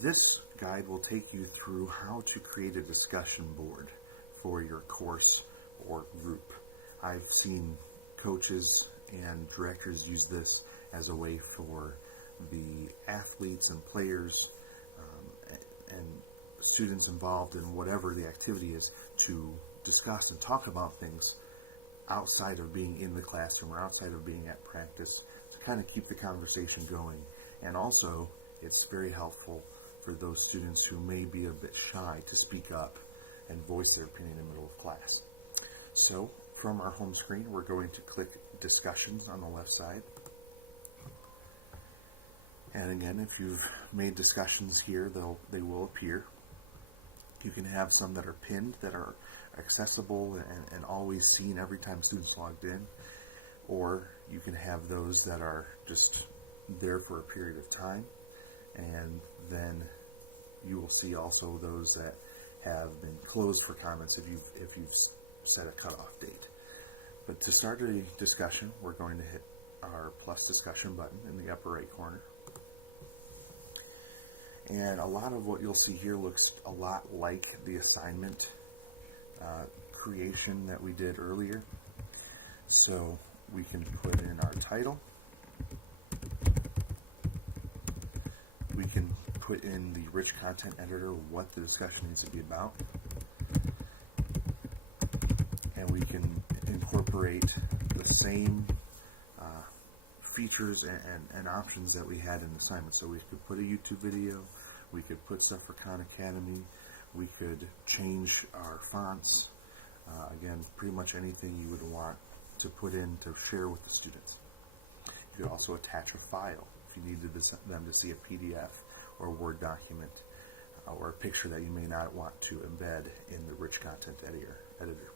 This guide will take you through how to create a discussion board for your course or group. I've seen coaches and directors use this as a way for the athletes and players and students involved in whatever the activity is to discuss and talk about things outside of being in the classroom or outside of being at practice, to kind of keep the conversation going. And also, it's very helpful for those students who may be a bit shy to speak up and voice their opinion in the middle of class. So, from our home screen, we're going to click Discussions on the left side. And again, if you've made discussions here, they will appear. You can have some that are pinned, that are accessible and always seen every time students logged in. Or you can have those that are just there for a period of time. And then you will see also those that have been closed for comments if you've set a cutoff date. But to start a discussion, we're going to hit our plus discussion button in the upper right corner. And a lot of what you'll see here looks a lot like the assignment creation that we did earlier. So we can put in our title. We can put in the rich content editor what the discussion needs to be about. And we can incorporate the same features and options that we had in the assignment. So we could put a YouTube video, we could put stuff for Khan Academy, we could change our fonts, again, pretty much anything you would want to put in to share with the students. You could also attach a file if you needed them to see a PDF or a Word document or a picture that you may not want to embed in the rich content editor.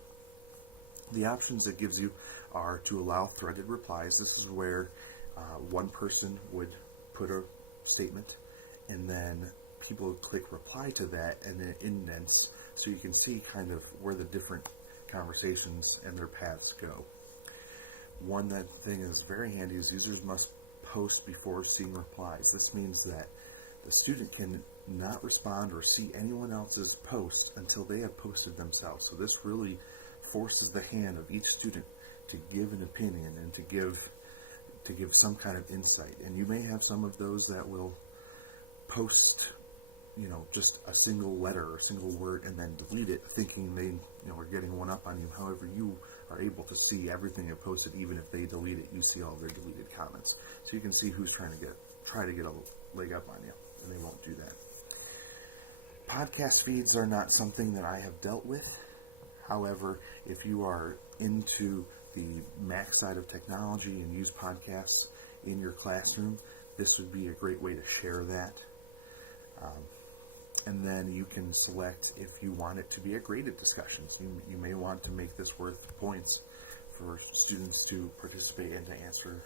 The options it gives you are to allow threaded replies. This is where one person would put a statement and then people would click reply to that and then it indents so you can see kind of where the different conversations and their paths go. One thing is very handy is users must post before seeing replies. This means that the student can not respond or see anyone else's post until they have posted themselves. So this really forces the hand of each student to give an opinion and to give some kind of insight. And you may have some of those that will post, just a single letter or a single word and then delete it, thinking they, are getting one up on you. However, you are able to see everything they posted, even if they delete it. You see all their deleted comments, so you can see who's try to get a leg up on you, and they won't do that. Podcast feeds are not something that I have dealt with. However, if you are into the Mac side of technology and use podcasts in your classroom, this would be a great way to share that. And then you can select if you want it to be a graded discussion. So you may want to make this worth points for students to participate and to answer,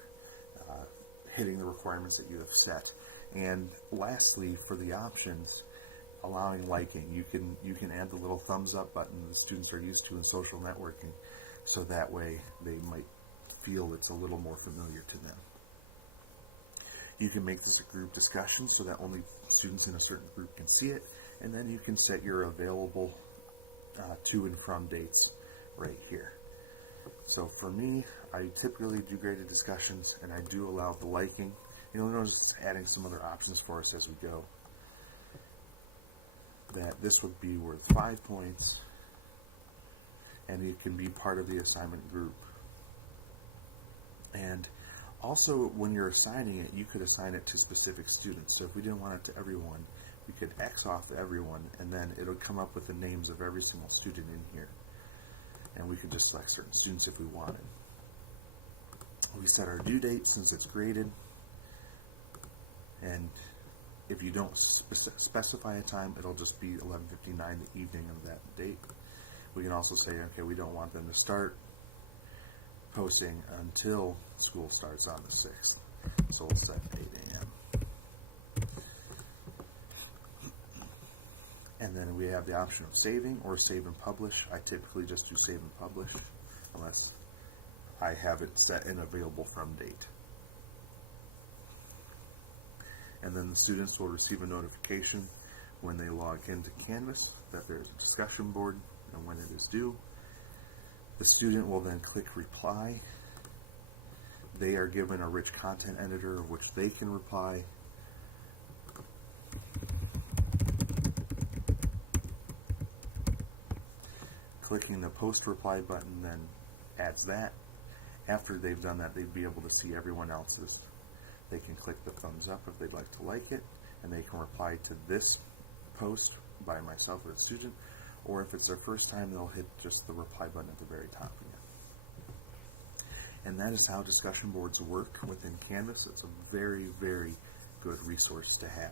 hitting the requirements that you have set. And lastly, for the options, allowing liking. You can add the little thumbs up button the students are used to in social networking, so that way they might feel it's a little more familiar to them. You can make this a group discussion so that only students in a certain group can see it, and then you can set your available to and from dates right here. So for me, I typically do graded discussions, and I do allow the liking. You'll notice it's adding some other options for us as we go. That this would be worth 5 points, and it can be part of the assignment group. And also, when you're assigning it, you could assign it to specific students. So if we didn't want it to everyone, we could X off everyone, and then it'll come up with the names of every single student in here. And we could just select certain students if we wanted. We set our due date since it's graded, and if you don't specify a time, it'll just be 11:59 the evening of that date. We can also say, okay, we don't want them to start posting until school starts on the 6th. So we'll set 8 a.m. And then we have the option of saving or save and publish. I typically just do save and publish unless I have it set and available from date. And then the students will receive a notification when they log into Canvas that there's a discussion board and when it is due. The student will then click reply. They are given a rich content editor of which they can reply. Clicking the post reply button then adds that. After they've done that, they'd be able to see everyone else's. They can click the thumbs up if they'd like to like it, and they can reply to this post by myself or the student, or if it's their first time, they'll hit just the reply button at the very top again. And that is how discussion boards work within Canvas. It's a very, very good resource to have.